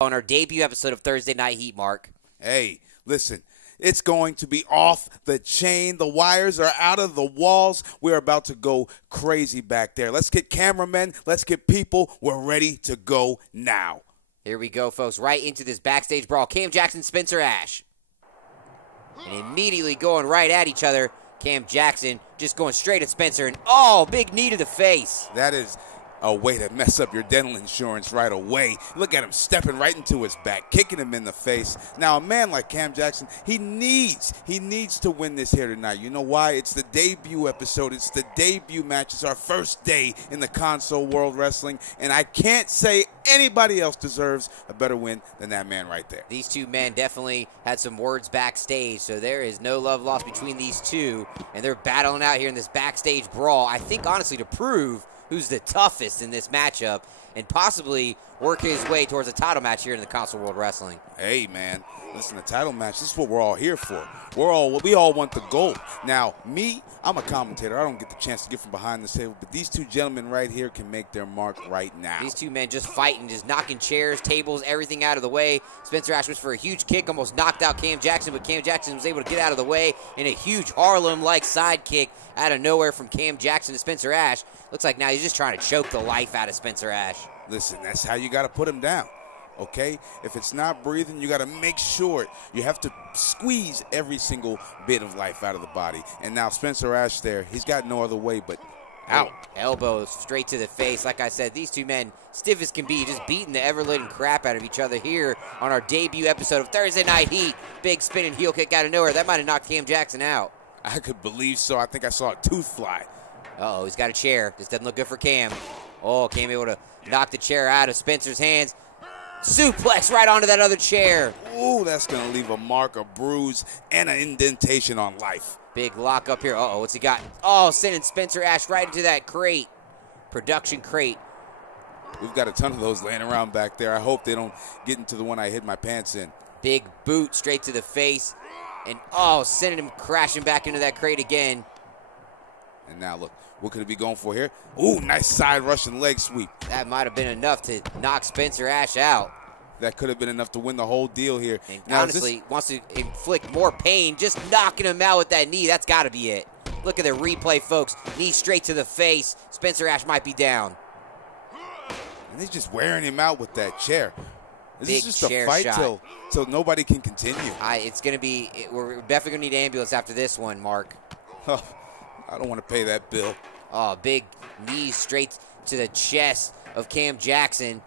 on our debut episode of Thursday Night Heat, Mark. Hey, listen, it's going to be off the chain. The wires are out of the walls. We're about to go crazy back there. Let's get cameramen. Let's get people. We're ready to go now. Here we go, folks, right into this backstage brawl. Cam Jackson, Spencer Ash. And immediately going right at each other. Cam Jackson just going straight at Spencer. And, oh, big knee to the face. That is a way to mess up your dental insurance right away. Look at him stepping right into his back, kicking him in the face. Now, a man like Cam Jackson, he needs to win this here tonight. You know why? It's the debut episode. It's the debut match. It's our first day in the console world wrestling, and I can't say anybody else deserves a better win than that man right there. These two men definitely had some words backstage, so there is no love lost between these two, and they're battling out here in this backstage brawl, I think, honestly, to prove who's the toughest in this matchup and possibly work his way towards a title match here in the Console World Wrestling. Hey, man, listen, the title match, this is what we're all here for. We all want the gold. Now, me, I'm a commentator. I don't get the chance to get from behind the table, but these two gentlemen right here can make their mark right now. These two men just fighting, just knocking chairs, tables, everything out of the way. Spencer Ash was for a huge kick, almost knocked out Cam Jackson, but Cam Jackson was able to get out of the way in a huge Harlem-like side kick out of nowhere from Cam Jackson to Spencer Ash. Looks like now he's just trying to choke the life out of Spencer Ash. Listen, that's how you got to put him down, okay? If it's not breathing, you got to make sure you have to squeeze every single bit of life out of the body. And now Spencer Ash there, he's got no other way but out. Elbows straight to the face. Like I said, these two men, stiff as can be, just beating the ever-living crap out of each other here on our debut episode of Thursday Night Heat. Big spinning heel kick out of nowhere. That might have knocked Cam Jackson out. I could believe so. I think I saw a tooth fly. Uh-oh, he's got a chair. This doesn't look good for Cam. Oh, Cam able to knock the chair out of Spencer's hands. Suplex right onto that other chair. Ooh, that's going to leave a mark, a bruise, and an indentation on life. Big lock up here. Uh-oh, what's he got? Oh, sending Spencer Ash right into that crate. Production crate. We've got a ton of those laying around back there. I hope they don't get into the one I hid my pants in. Big boot straight to the face. And, oh, sending him crashing back into that crate again. And now, look, what could it be going for here? Ooh, nice side Russian leg sweep. That might have been enough to knock Spencer Ash out. That could have been enough to win the whole deal here. And now, honestly, wants to inflict more pain, just knocking him out with that knee. That's got to be it. Look at the replay, folks. Knee straight to the face. Spencer Ash might be down. And he's just wearing him out with that chair. This Big is just chair a fight shot. till nobody can continue. It's going to be – we're definitely going to need an ambulance after this one, Mark. Oh, I don't want to pay that bill. Oh, big knee straight to the chest of Cam Jackson.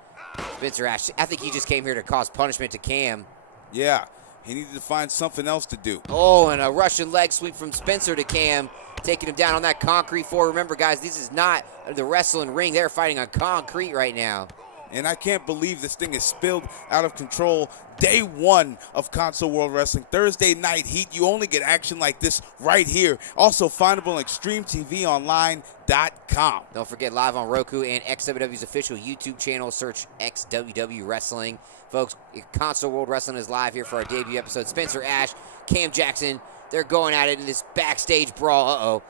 Spencer Ash, I think he just came here to cause punishment to Cam. Yeah, he needed to find something else to do. Oh, and a Russian leg sweep from Spencer to Cam, taking him down on that concrete floor. Remember, guys, this is not the wrestling ring. They're fighting on concrete right now. And I can't believe this thing is spilled out of control. Day one of Console World Wrestling, Thursday Night Heat. You only get action like this right here. Also findable on XtremeTVOnline.com. Don't forget, live on Roku and XWW's official YouTube channel. Search XWW Wrestling. Folks, Console World Wrestling is live here for our debut episode. Spencer Ash, Cam Jackson, they're going at it in this backstage brawl. Uh-oh.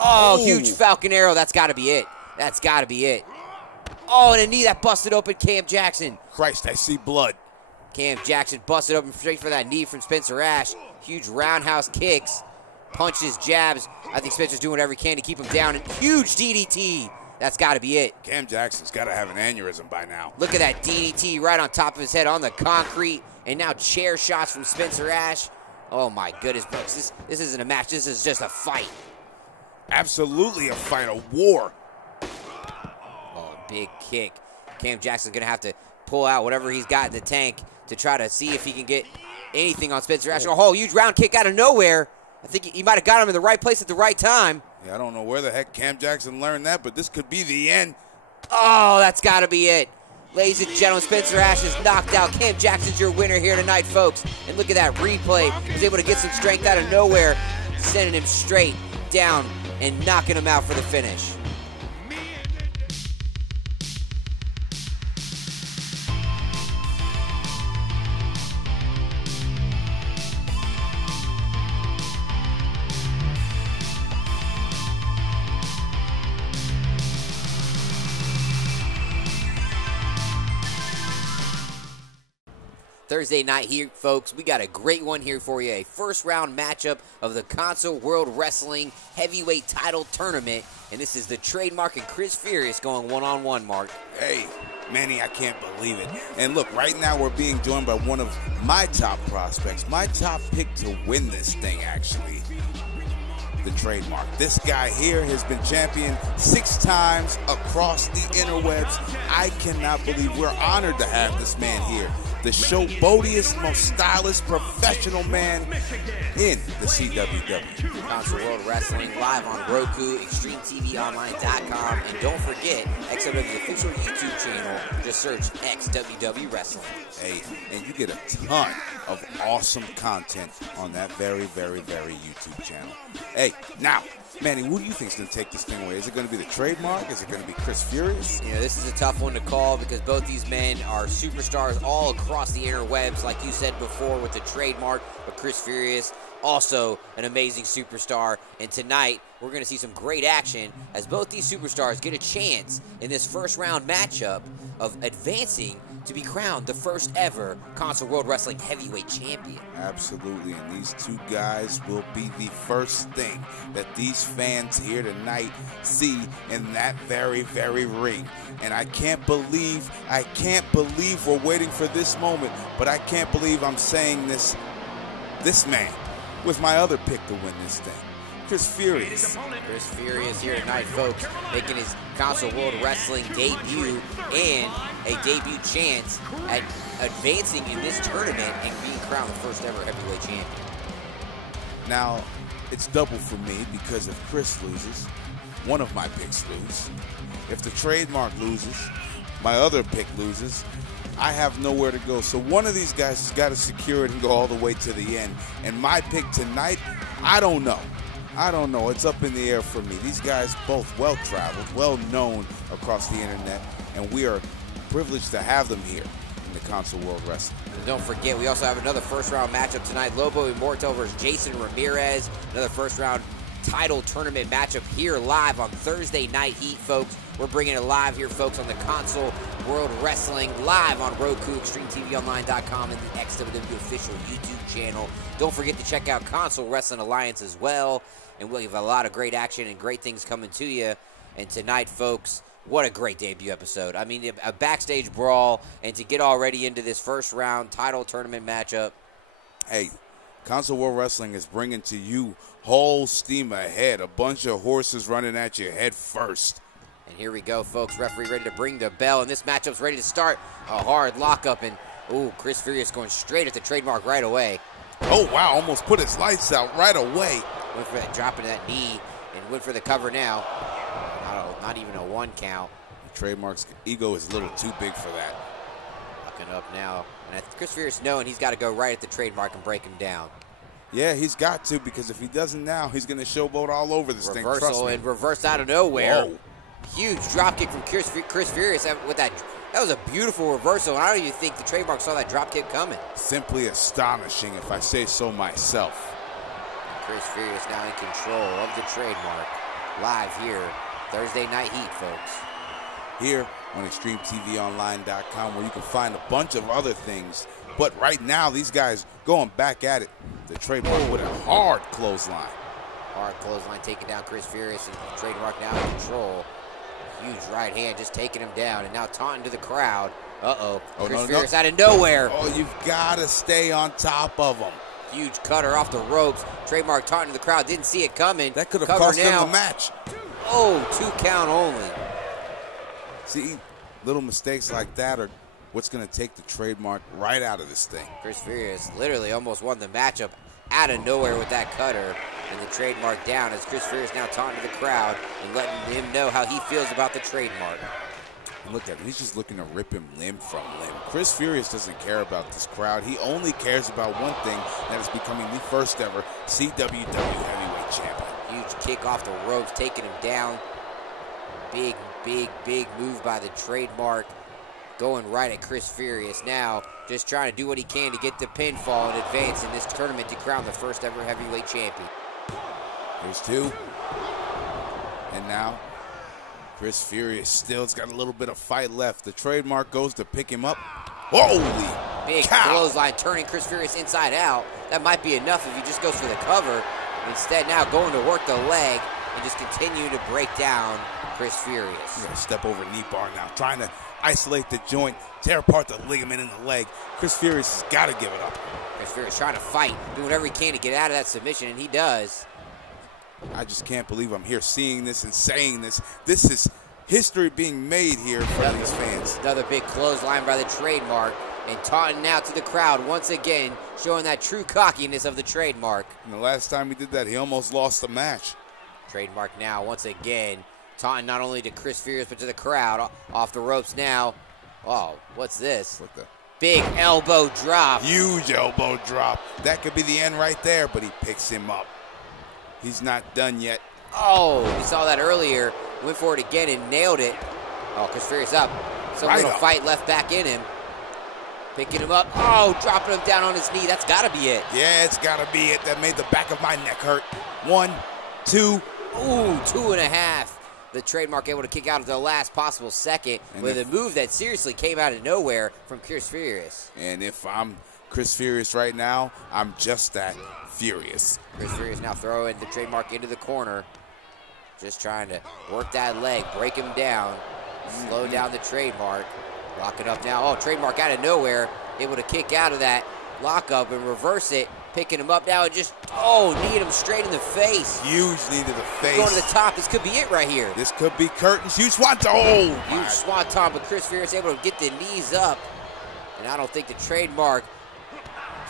Oh, huge Falcon Arrow. That's got to be it. That's got to be it. Oh, and a knee that busted open Cam Jackson. Christ, I see blood. Cam Jackson busted open straight for that knee from Spencer Ash. Huge roundhouse kicks, punches, jabs. I think Spencer's doing whatever he can to keep him down. And huge DDT. That's got to be it. Cam Jackson's got to have an aneurysm by now. Look at that DDT right on top of his head on the concrete. And now chair shots from Spencer Ash. Oh, my goodness, folks. This isn't a match. This is just a fight. Absolutely a fight, a war. Big kick. Cam Jackson's going to have to pull out whatever he's got in the tank to try to see if he can get anything on Spencer Ash. Oh, huge round kick out of nowhere. I think he might have got him in the right place at the right time. Yeah, I don't know where the heck Cam Jackson learned that, but this could be the end. Oh, that's got to be it. Ladies and gentlemen, Spencer Ash is knocked out. Cam Jackson's your winner here tonight, folks. And look at that replay. He was able to get some strength out of nowhere, sending him straight down and knocking him out for the finish. Thursday night here, folks. We got a great one here for you. A first-round matchup of the Console World Wrestling Heavyweight Title Tournament. And this is the Trademark and Chris Furious going one-on-one, Mark. Hey, Manny, I can't believe it. And look, right now we're being joined by one of my top prospects, my top pick to win this thing, actually. The Trademark. This guy here has been champion 6 times across the interwebs. I cannot believe we're honored to have this man here. The showboatiest, most stylish, professional man in the CWW. Console World Wrestling live on Roku, XtremeTVOnline.com, and don't forget XWW's official YouTube channel. Just search XWW Wrestling. Hey, and you get a ton of awesome content on that very, very, very YouTube channel. Hey, now, Manny, who do you think is going to take this thing away? Is it going to be the Trademark? Is it going to be Chris Furious? You know, this is a tough one to call because both these men are superstars all across the interwebs, like you said before with the Trademark, but Chris Furious, also an amazing superstar. And tonight, we're going to see some great action as both these superstars get a chance in this first-round matchup of advancing to be crowned the first ever Console World Wrestling Heavyweight Champion. Absolutely, and these two guys will be the first thing that these fans here tonight see in that very, very ring. And I can't believe we're waiting for this moment, but I can't believe I'm saying this man was my other pick to win this thing. Chris Furious. Chris Furious here tonight, folks, making his Console World Wrestling debut and a debut chance at advancing in this tournament and being crowned the first ever heavyweight champion. Now, it's double for me because if Chris loses, one of my picks lose. If the Trademark loses, my other pick loses. I have nowhere to go. So one of these guys has got to secure it and go all the way to the end. And my pick tonight, I don't know. It's up in the air for me. These guys both well-traveled, well-known across the internet, and we are privileged to have them here in the Console World Wrestling. And don't forget, we also have another first-round matchup tonight. Lobo Immortal versus Jason Ramirez. Another first-round title tournament matchup here live on Thursday Night Heat, folks. We're bringing it live here, folks, on the Console World Wrestling, live on Roku, XtremeTVOnline.com, and the XWW official YouTube channel. Don't forget to check out Console Wrestling Alliance as well. And we'll have a lot of great action and great things coming to you. And tonight, folks, what a great debut episode. I mean, a backstage brawl, and to get already into this first round title tournament matchup. Hey, Console World Wrestling is bringing to you whole steam ahead. A bunch of horses running at you head first. And here we go, folks. Referee ready to bring the bell, and this matchup's ready to start. A hard lockup, and, ooh, Chris Furious going straight at the Trademark right away. Oh, wow, almost put his lights out right away. Went for that, dropping that knee, and went for the cover now. Not even a 1 count. The Trademark's ego is a little too big for that. Locking up now. And Chris Furious knowing he's got to go right at the Trademark and break him down. Yeah, he's got to, because if he doesn't now, he's going to showboat all over this thing. Reversal and reversed out of nowhere. Whoa. Huge dropkick from Chris Furious with that. That was a beautiful reversal, and I don't even think the Trademark saw that dropkick coming. Simply astonishing, if I say so myself. Chris Furious now in control of the Trademark. Live here, Thursday Night Heat, folks. Here on XtremeTVOnline.com, where you can find a bunch of other things. But right now, these guys going back at it. The Trademark with a hard clothesline. Hard clothesline taking down Chris Furious, and the Trademark now in control. Huge right hand just taking him down, and now taunting to the crowd. Uh-oh. Chris Furious out of nowhere. Oh, you've got to stay on top of him. Huge cutter off the ropes. Trademark taunting to the crowd. Didn't see it coming. That could have cost him the match. Oh, 2 count only. See, little mistakes like that are what's going to take the Trademark right out of this thing. Chris Furious literally almost won the matchup out of nowhere with that cutter. And the Trademark down as Chris Furious now taunting the crowd and letting him know how he feels about the Trademark. Look at him. He's just looking to rip him limb from limb. Chris Furious doesn't care about this crowd. He only cares about one thing, that is becoming the first ever CWW Heavyweight Champion. Huge kick off the ropes, taking him down. Big, big, big move by the Trademark. Going right at Chris Furious now. Just trying to do what he can to get the pinfall and advance in this tournament to crown the first ever heavyweight champion. Here's 2. And now, Chris Furious still's got a little bit of fight left. The Trademark goes to pick him up. Holy! Big clothesline, turning Chris Furious inside out. That might be enough if he just goes for the cover. Instead, now going to work the leg and just continue to break down Chris Furious. Step over knee bar now, trying to isolate the joint, tear apart the ligament in the leg. Chris Furious has got to give it up. Chris Furious trying to fight, doing whatever he can to get out of that submission, and he does. I just can't believe I'm here seeing this and saying this. This is history being made here for these fans. Another big clothesline by the Trademark, and taunting out to the crowd once again, showing that true cockiness of the Trademark. And the last time he did that, he almost lost the match. Trademark now once again taunting not only to Chris Furious but to the crowd. Off the ropes now. Oh, what's this? What the? Big elbow drop. Huge elbow drop. That could be the end right there, but he picks him up. He's not done yet. Oh, we saw that earlier. Went for it again and nailed it. Oh, Chris Furious up. Some right little up. fight left back in him. Picking him up. Oh, dropping him down on his knee. That's got to be it. Yeah, it's got to be it. That made the back of my neck hurt. 1, 2. Ooh, 2.5. The Trademark able to kick out at the last possible second with a move that seriously came out of nowhere from Chris Furious. And if I'm Chris Furious right now, I'm just that furious. Chris Furious now throwing the Trademark into the corner. Just trying to work that leg, break him down, slow down the Trademark. Lock it up now. Oh, Trademark out of nowhere, able to kick out of that lockup and reverse it. Picking him up now and just, kneed him straight in the face. Huge knee to the face. Going to the top. This could be it right here. This could be curtains. Huge swanton. Oh, huge swanton, but Chris Furious able to get the knees up. And I don't think the Trademark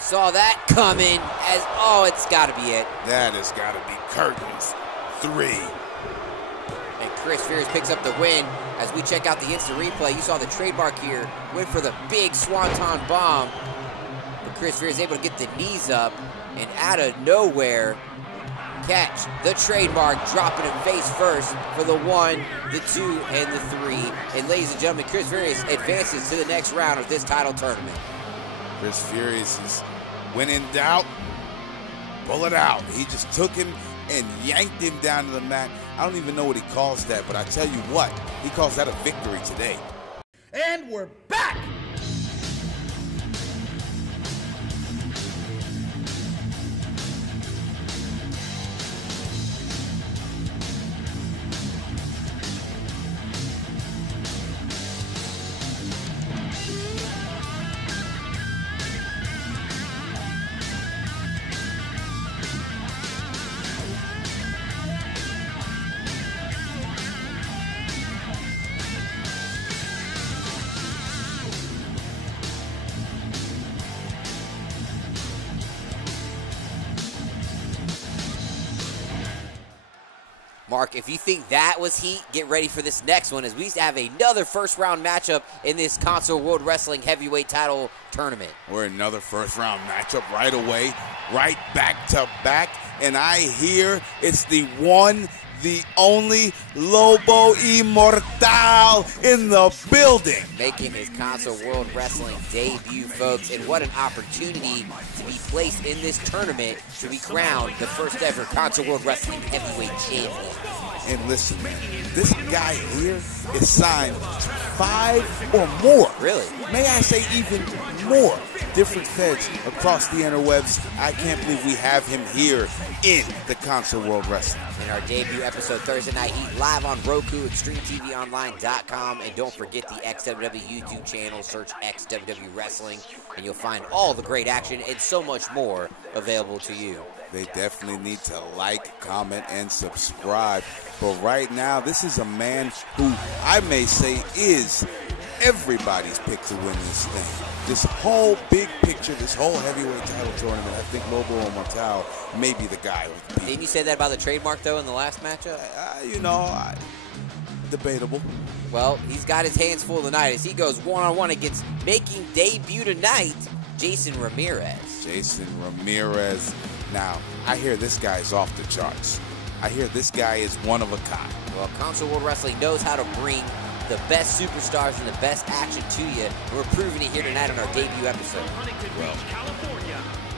saw that coming as, it's got to be it. That has got to be curtains. 3. And Chris Furious picks up the win. As we check out the instant replay, you saw the Trademark here went for the big swanton bomb. But Chris Furious able to get the knees up and out of nowhere catch the Trademark, dropping him face first for the 1, the 2, and the 3. And ladies and gentlemen, Chris Furious advances to the next round of this title tournament. Chris Furious is, when in doubt, pull it out. He just took him and yanked him down to the mat. I don't even know what he calls that, but I tell you what, he calls that a victory today. And we're back! Mark, if you think that was heat, get ready for this next one as we have another first-round matchup in this Console World Wrestling Heavyweight Title Tournament. We're another first-round matchup right away, right back to back, and I hear it's the one, the only Lobo Immortal in the building. Making his Console World Wrestling debut, folks, and what an opportunity to be placed in this tournament to be crowned the first ever Console World Wrestling Heavyweight Champion. And listen, man, this guy here is signed to 5 or more. Really? May I say even more different feds across the interwebs. I can't believe we have him here in the Console World Wrestling. In our debut episode Thursday Night Heat, live on Roku, XtremeTVOnline.com, and don't forget the XWW YouTube channel. Search XWW Wrestling, and you'll find all the great action and so much more available to you. They definitely need to like, comment, and subscribe. But right now, this is a man who I may say is everybody's pick to win this thing. This whole big picture, this whole heavyweight title tournament, I think Lobo Immortal may be the guy. Didn't you say that about the Trademark, though, in the last matchup? Debatable. Well, he's got his hands full tonight as he goes one-on-one against making debut tonight, Jason Ramirez. Jason Ramirez. Now, I hear this guy is off the charts. I hear this guy is one of a kind. Well, Console World Wrestling knows how to bring the best superstars and the best action to you. We're proving it here tonight on our debut episode. Well,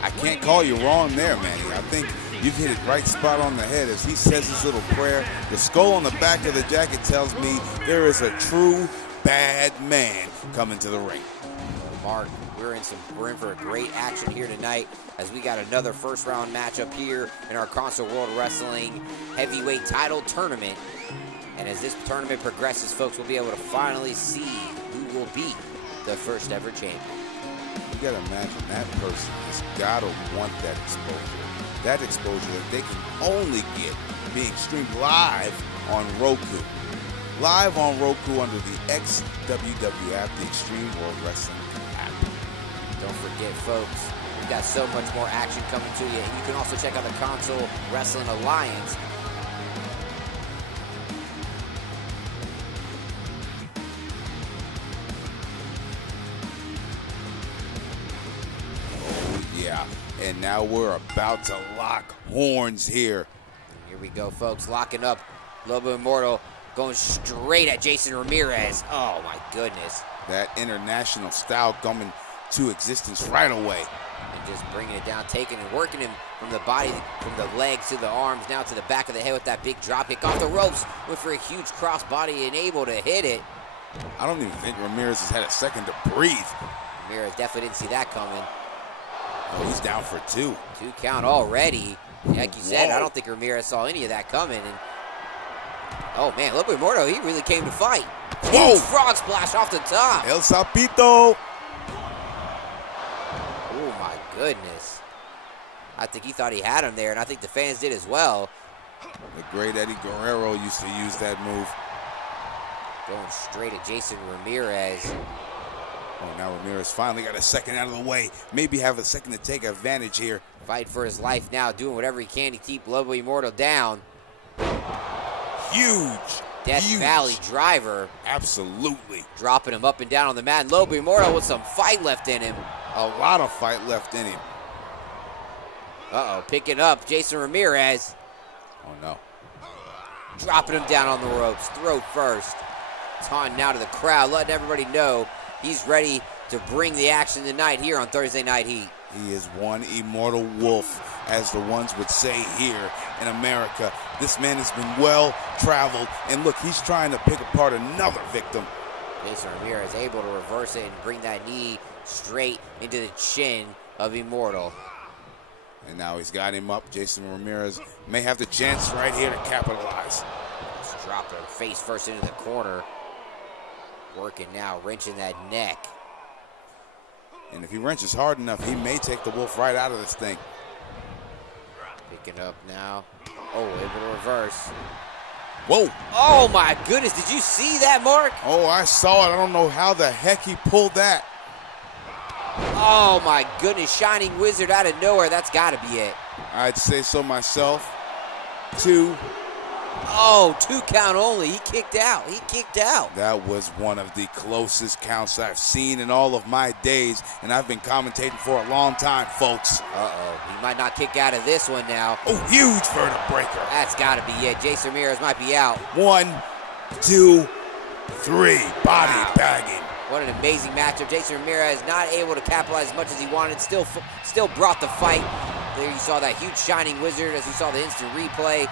I can't call you wrong there, Manny. I think you've hit it right spot on the head as he says his little prayer. The skull on the back of the jacket tells me there is a true bad man coming to the ring. Mark, we're in for a great action here tonight, as we got another first round matchup here in our Console World Wrestling Heavyweight Title Tournament. And as this tournament progresses, folks, we'll be able to finally see who will be the first ever champion. You gotta imagine that person has gotta want that exposure. That exposure that they can only get being streamed live on Roku. Live on Roku under the XWW app, the Xtreme World Wrestling app. Don't forget, folks, we've got so much more action coming to you. And you can also check out the Console Wrestling Alliance. Yeah, and now we're about to lock horns here. Here we go, folks, locking up. Lobo Immortal going straight at Jason Ramirez. Oh, my goodness. That international style coming to existence right away. And just bringing it down, taking and working him from the body, from the legs to the arms, now to the back of the head with that big drop kick off the ropes. Went for a huge cross body and able to hit it. I don't even think Ramirez has had a second to breathe. Ramirez definitely didn't see that coming. Oh, he's down for 2. 2 count already. Like you said, Whoa. I don't think Ramirez saw any of that coming. And oh man, Lobo Immortal, he really came to fight. Whoa! Huge frog splash off the top. El Sapito. Oh my goodness. I think he thought he had him there, and I think the fans did as well. The great Eddie Guerrero used to use that move. Going straight at Jason Ramirez. Oh, now Ramirez finally got a second out of the way. Maybe have a second to take advantage here. Fighting for his life now, doing whatever he can to keep Lobo Immortal down. Huge. Death huge. Valley driver. Absolutely. Dropping him up and down on the mat. And Lobo Immortal with some fight left in him. A lot of fight left in him. Uh-oh, picking up Jason Ramirez. Oh, no. Dropping him down on the ropes, throat first. Taunting now to the crowd, letting everybody know he's ready to bring the action tonight here on Thursday Night Heat. He is one immortal wolf, as the ones would say here in America. This man has been well traveled, and look, he's trying to pick apart another victim. Jason Ramirez able to reverse it and bring that knee straight into the chin of Immortal. And now he's got him up. Jason Ramirez may have the chance right here to capitalize. Just dropped her face first into the corner. Working now, wrenching that neck. And if he wrenches hard enough, he may take the wolf right out of this thing. Picking up now. Oh, able to reverse. Whoa. Oh my goodness, did you see that, Mark? Oh, I saw it. I don't know how the heck he pulled that. Oh my goodness, Shining Wizard out of nowhere. That's gotta be it. I'd say so myself. 2. Oh, 2 count only. He kicked out. He kicked out. That was one of the closest counts I've seen in all of my days, and I've been commentating for a long time, folks. Uh-oh. He might not kick out of this one now. Oh, huge vertebreaker. That's got to be it. Jason Ramirez might be out. 1, 2, 3. Body bagging. What an amazing matchup. Jason Ramirez not able to capitalize as much as he wanted. Still brought the fight. There you saw that huge Shining Wizard as we saw the instant replay.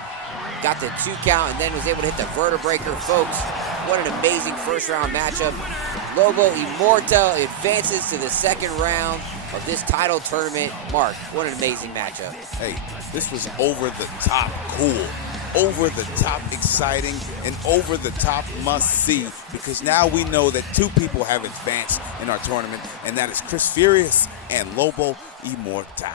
Got the 2 count and then was able to hit the vertebreaker, folks. What an amazing first round matchup. Lobo Immortal advances to the second round of this title tournament. Mark, what an amazing matchup. Hey, this was over the top cool, over the top exciting, and over the top must see, because now we know that 2 people have advanced in our tournament, and that is Chris Furious and Lobo Immortal.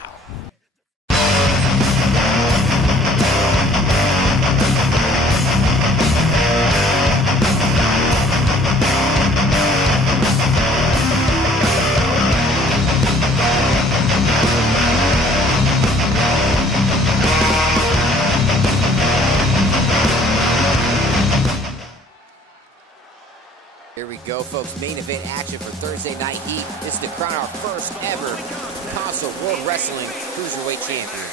Here we go, folks. Main event action for Thursday Night Heat. This is to crown our first ever Console World Wrestling Cruiserweight Champion.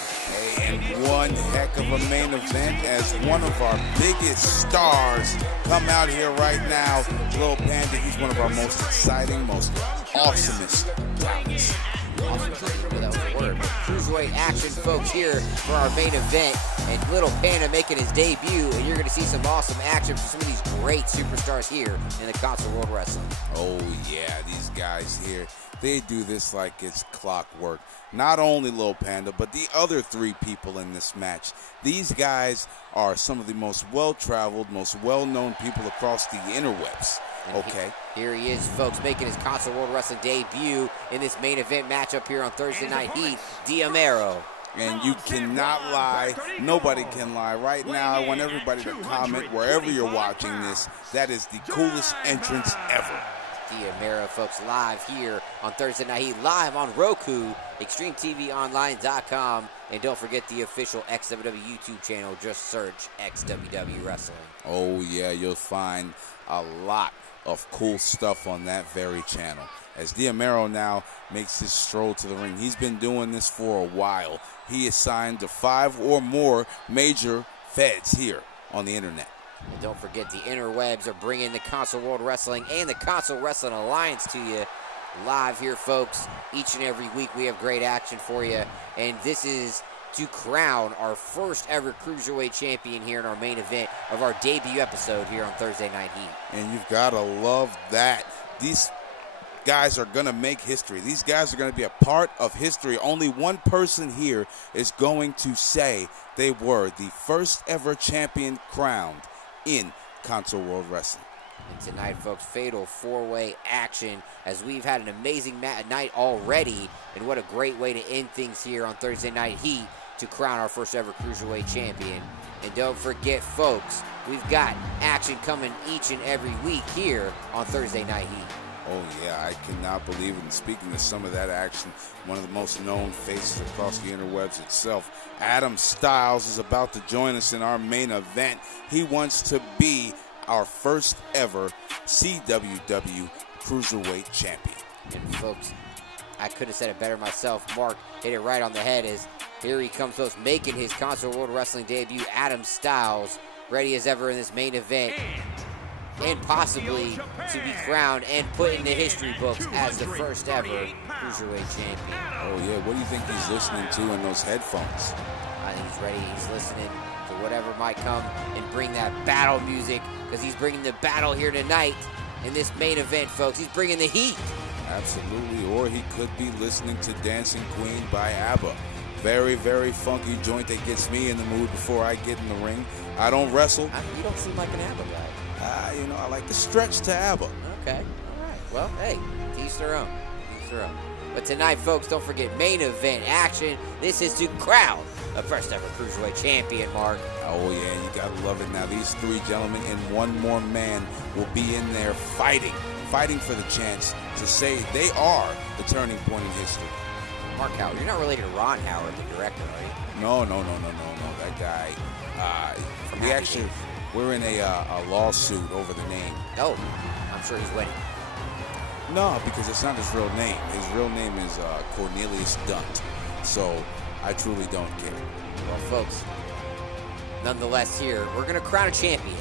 And one heck of a main event as one of our biggest stars come out here right now. Lil Panda, he's one of our most exciting, most awesomest talents. Awesome. That was a word. Cruiserweight action, folks, here for our main event. And Little Panda making his debut. And you're going to see some awesome action from some of these great superstars here in the Console World Wrestling. Oh, yeah, these guys here, They do this like it's clockwork. Not only Lil Panda, but the other 3 people in this match. These guys are some of the most well-traveled, most well-known people across the interwebs. Okay. Here he is, folks, making his Console World Wrestling debut in this main event matchup here on Thursday Night Heat, D'Amero. And you cannot lie. Nobody can lie. Right now, I want everybody to comment wherever you're watching this. That is the coolest entrance ever. D'Amero, folks, live here on Thursday Night Heat, live on Roku, XtremeTVOnline.com, and don't forget the official XWW YouTube channel. Just search XWW Wrestling. Oh, yeah, you'll find a lot of cool stuff on that very channel. As D'Amero now makes his stroll to the ring. He's been doing this for a while. He is signed to 5 or more major feds here on the internet. And don't forget, the interwebs are bringing the Console World Wrestling and the Console Wrestling Alliance to you live here, folks. Each and every week we have great action for you. And this is to crown our first ever Cruiserweight champion here in our main event of our debut episode here on Thursday Night Heat. And you've got to love that. These guys are going to make history. These guys are going to be a part of history. Only one person here is going to say they were the first ever champion crowned in Console World Wrestling. And tonight, folks, fatal 4-way action as we've had an amazing night already. And what a great way to end things here on Thursday Night Heat to crown our first ever Cruiserweight champion. And don't forget, folks, we've got action coming each and every week here on Thursday Night Heat. Oh, yeah, I cannot believe it. And speaking of some of that action, one of the most known faces across the interwebs itself, Adam Styles, is about to join us in our main event. He wants to be our first ever CWW Cruiserweight champion. And, folks, I could have said it better myself. Mark hit it right on the head as here he comes, folks, making his Console World Wrestling debut, Adam Styles, ready as ever in this main event. And possibly to be crowned and put in the history books as the first ever Cruiserweight champion. Oh, yeah. What do you think he's listening to in those headphones? I think he's ready. He's listening to whatever might come and bring that battle music, because he's bringing the battle here tonight in this main event, folks. He's bringing the heat. Absolutely. Or he could be listening to Dancing Queen by ABBA. Very, very funky joint that gets me in the mood before I get in the ring. I don't wrestle. You don't seem like an ABBA guy. You know, I like to stretch to ABBA. Okay, all right. Well, hey, to each their own. To each their own. But tonight, folks, don't forget main event action. This is to crown the first ever Cruiserweight champion, Mark. Oh, yeah, you got to love it. Now, these 3 gentlemen and one more man will be in there fighting for the chance to say they are the turning point in history. Mark Howard, you're not related to Ron Howard, the director, are you? No. That guy, we actually... We're in a lawsuit over the name. Oh, I'm sure he's winning. No, because it's not his real name. His real name is Cornelius Dunt. So I truly don't care. Well, folks, nonetheless here, we're going to crown a champion.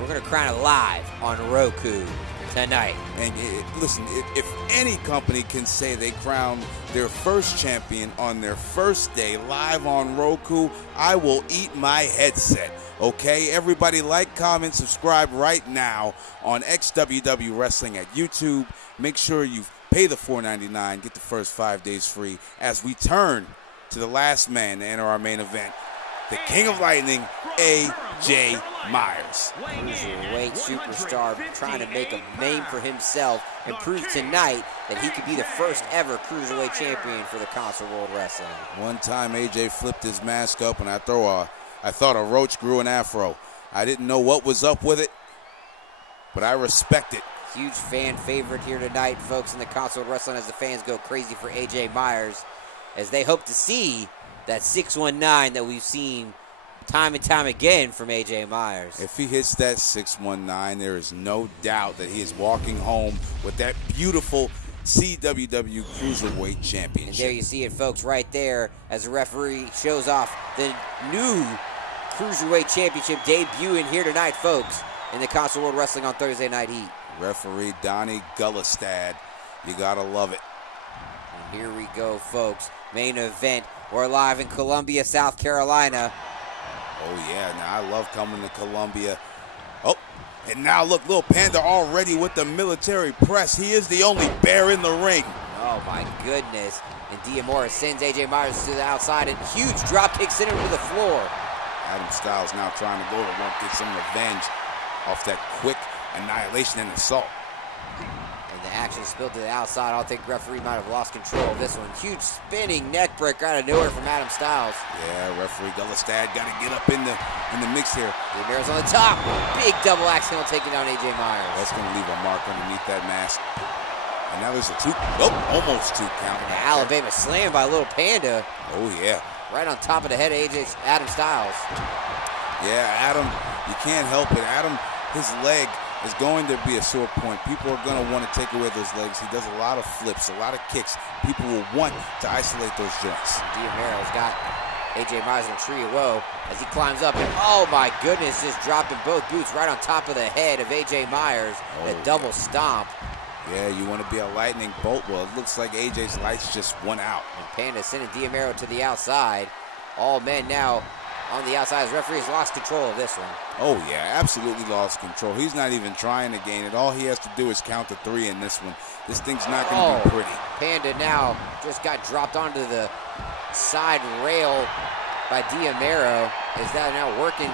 We're going to crown it live on Roku tonight. And listen, if any company can say they crowned their first champion on their first day live on Roku, I will eat my headset. Okay, everybody like, comment, subscribe right now on XWW Wrestling at YouTube. Make sure you pay the $4.99, get the first 5 days free as we turn to the last man to enter our main event, the King of Lightning, AJ Myers. Cruiserweight superstar trying to make a name for himself and prove tonight that he could be the first ever Cruiserweight champion for the Console World Wrestling. One time AJ flipped his mask up and I thought a roach grew an afro. I didn't know what was up with it, but I respect it. Huge fan favorite here tonight, folks, in the Console World Wrestling as the fans go crazy for AJ Myers as they hope to see that 619 that we've seen time and time again from AJ Myers. If he hits that 619, there is no doubt that he is walking home with that beautiful CWW Cruiserweight Championship. And there you see it, folks, right there as the referee shows off the new Cruiserweight Championship debuting here tonight, folks, in the Console World Wrestling on Thursday Night Heat. Referee Donnie Gullistad. You gotta love it. And here we go, folks. Main event. We're live in Columbia, South Carolina. Oh, yeah. Now, I love coming to Columbia. Oh, and now look, Lil Panda already with the military press. He is the only bear in the ring. Oh my goodness. And Diamora sends AJ Myers to the outside, and huge drop kick sent him to the floor. Adam Styles now trying to go to work, get some revenge off that quick annihilation and assault. And the action spilled to the outside. I think referee might have lost control of this one. Huge spinning neck breaker out of nowhere from Adam Styles. Yeah, referee Gullistad got to get up in the mix here. Diamero's on the top. Big double axe handle taking down AJ Myers. That's going to leave a mark underneath that mask. And now there's a almost 2 count. And Alabama slam by Little Panda. Oh, yeah. Right on top of the head of Adam Styles. Yeah, Adam, you can't help it. Adam, his leg is going to be a sore point. People are going to want to take away those legs. He does a lot of flips, a lot of kicks. People will want to isolate those joints. Diamero's got AJ Myers in a tree of woe as he climbs up. And oh my goodness, just dropping both boots right on top of the head of AJ Myers. A double stomp. Yeah, you want to be a lightning bolt. Well, it looks like AJ's lights just went out. And Panda sending Diamero to the outside. All men now on the outside. His referee has lost control of this one. Oh, yeah, absolutely lost control. He's not even trying to gain it. All he has to do is count to 3 in this one. This thing's not going to be pretty. Panda now just got dropped onto the side rail by Diamero. Is that now working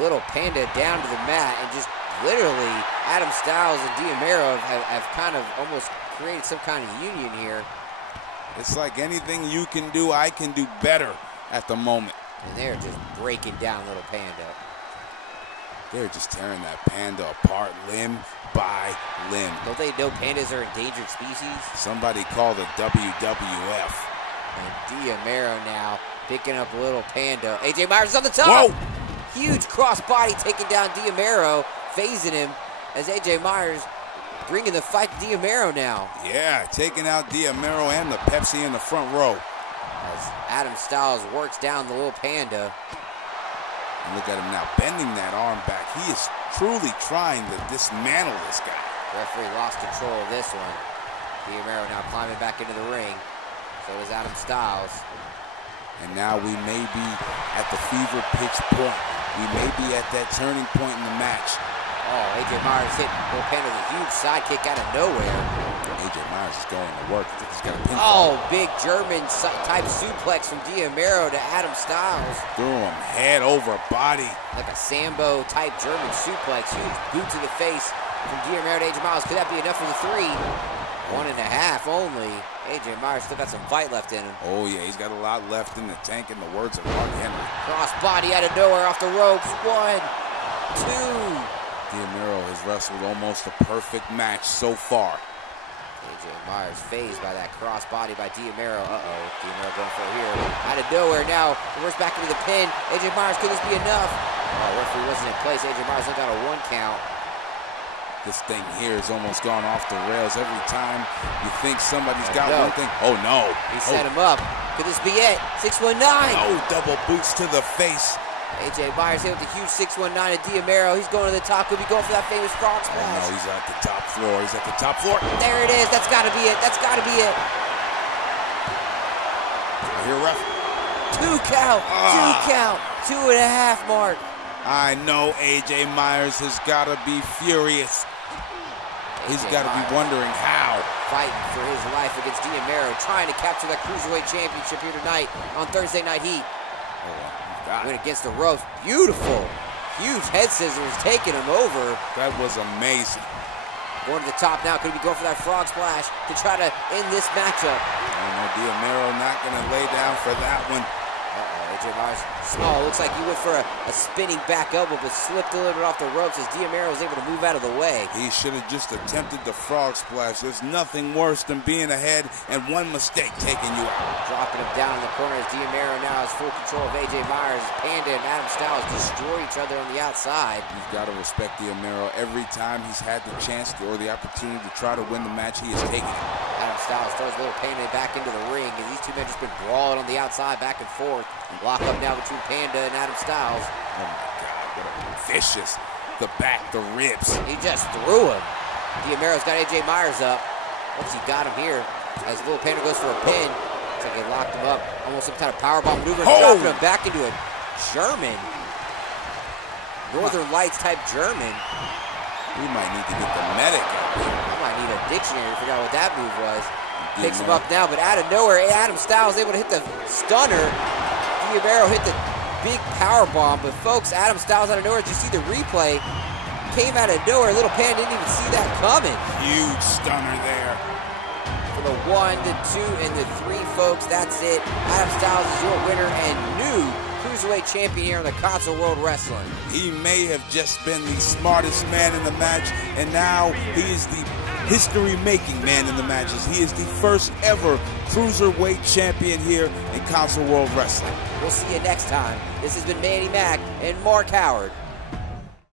Little Panda down to the mat, and just literally Adam Styles and Diamero have kind of almost created some kind of union here. It's like anything you can do, I can do better at the moment. And they're just breaking down Little Panda. They're just tearing that panda apart limb by limb. Don't they know pandas are endangered species? Somebody call the WWF. And Diamero now picking up Little Panda. AJ Myers on the top. Whoa! Huge crossbody taking down Diamero, phasing him as AJ Myers bringing the fight to Diamero now. Yeah, taking out Diamero and the Pepsi in the front row. As Adam Styles works down the Little Panda. And look at him now, bending that arm back. He is truly trying to dismantle this guy. Referee lost control of this one. Diamero now climbing back into the ring. So is Adam Styles. And now we may be at the fever pitch point. We may be at that turning point in the match. Oh, AJ Myers hit Little Panda with a huge side kick out of nowhere. AJ Myers is going to work. He's got a pinfall. Oh, big German type suplex from Diamero to Adam Styles. Threw him head over body. Like a Sambo type German suplex. Huge boot to the face from Diamero to AJ Myers. Could that be enough for the 3? 1.5 only. AJ Myers still got some fight left in him. Oh, yeah, he's got a lot left in the tank, in the words of Mark Henry. Cross body out of nowhere off the ropes. 1, 2. Diamero has wrestled almost a perfect match so far. AJ Myers phased by that cross body by Diamero. Uh-oh, Diamero going for it here. Out of nowhere now, reverse back into the pin. AJ Myers, could this be enough? Oh, referee wasn't in place. AJ Myers only got a 1 count. This thing here has almost gone off the rails. Every time you think somebody's got one thing. Oh, no. He set him up. Could this be it? 619. Oh, double boots to the face. AJ Myers hit with the huge 619 at Diamero. He's going to the top. Could be going for that famous frog splash. Oh, no, he's at the top floor. He's at the top floor. There it is. That's got to be it. That's got to be it. Here, ref. 2 count. 2 count. 2.5 mark. I know AJ Myers has got to be furious. He's got to be wondering how. Fighting for his life against Diamero, trying to capture that Cruiserweight Championship here tonight on Thursday Night Heat. Went against the ropes. Beautiful. Huge head scissors taking him over. That was amazing. Going to the top now. Could he be going for that frog splash to try to end this matchup? Oh, no, Diamero not going to lay down for that one. Uh-oh, AJ Myers. Oh, looks like he went for a spinning back elbow, but slipped a little bit off the ropes as Diamero was able to move out of the way. He should have just attempted the frog splash. There's nothing worse than being ahead and one mistake taking you out. Dropping him down in the corner as Diamero now has full control of AJ Myers. Panda and Adam Styles destroy each other on the outside. You've got to respect Diamero. Every time he's had the chance or the opportunity to try to win the match, he has taken it. Adam Styles throws Little Panda back into the ring, and these two men just been brawling on the outside back and forth. Lock up now between Panda and Adam Styles. Oh my God, what a vicious, the back, the ribs. He just threw him. Diamero's got AJ Myers up. Once he got him here, as Little Panda goes for a pin, looks like they locked him up. Almost some kind of powerbomb maneuver, dropping him back into a German. Northern Lights type German. We might need to get the medic out here. I might need a dictionary to figure out what that move was. Picks him up now, but out of nowhere, Adam Styles able to hit the stunner. Guerrero hit the big power bomb, but folks, Adam Styles out of nowhere, as you see the replay, came out of nowhere. Little Pan didn't even see that coming. Huge stunner there. For the 1, the 2, and the 3, folks, that's it. Adam Styles is your winner and new Cruiserweight champion here on the Console World Wrestling. He may have just been the smartest man in the match, and now he is the history-making man in the matches. He is the first ever Cruiserweight champion here in Console World Wrestling. We'll see you next time. This has been Manny Mac and Mark Howard.